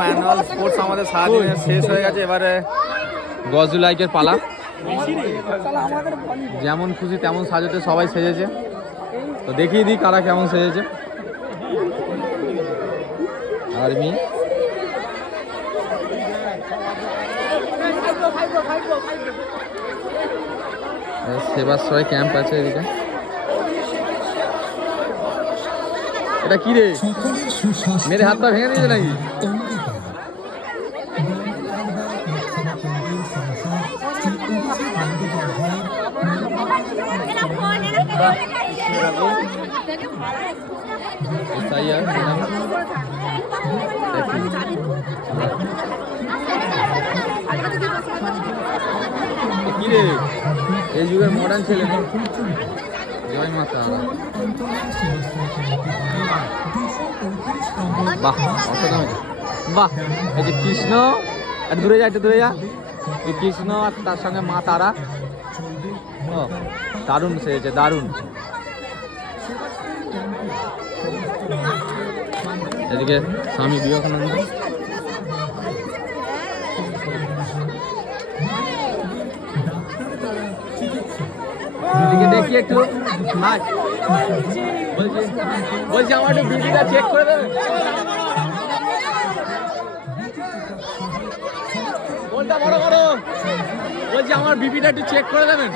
Annual sports আমাদের সারাদিনে শেষ হয়ে গেছে। এবারে গজুলাইকের পালা। যেমন খুশি তেমন সাজতে সবাই সেজেছে, তো দেখিয়ে দিই কারা কেমন সেজেছে। আর্মি, সেবাশ্রয় ক্যাম্প আছে এদিকে। এটা কি রে, মেরে হাত পা ভেঙে দিয়েছে নাকি? কি রে, এই যুগের মডার্ন ছেলে। জয় মাতা। বাহ, বাহ, এই যে কৃষ্ণ, একটু দূরে যা, একটু দূরে যা। এই কৃষ্ণ আর তার সঙ্গে মা তারা। ও দারুণ সেজেছে, দারুণ। এদিকে স্বামী বিবেকানন্দ। এদিকে দেখি একটু, বলছি আমার একটু বিপিটা চেক করে দেবে। বলছি আমার বিপিটা একটু চেক করে দেবেন।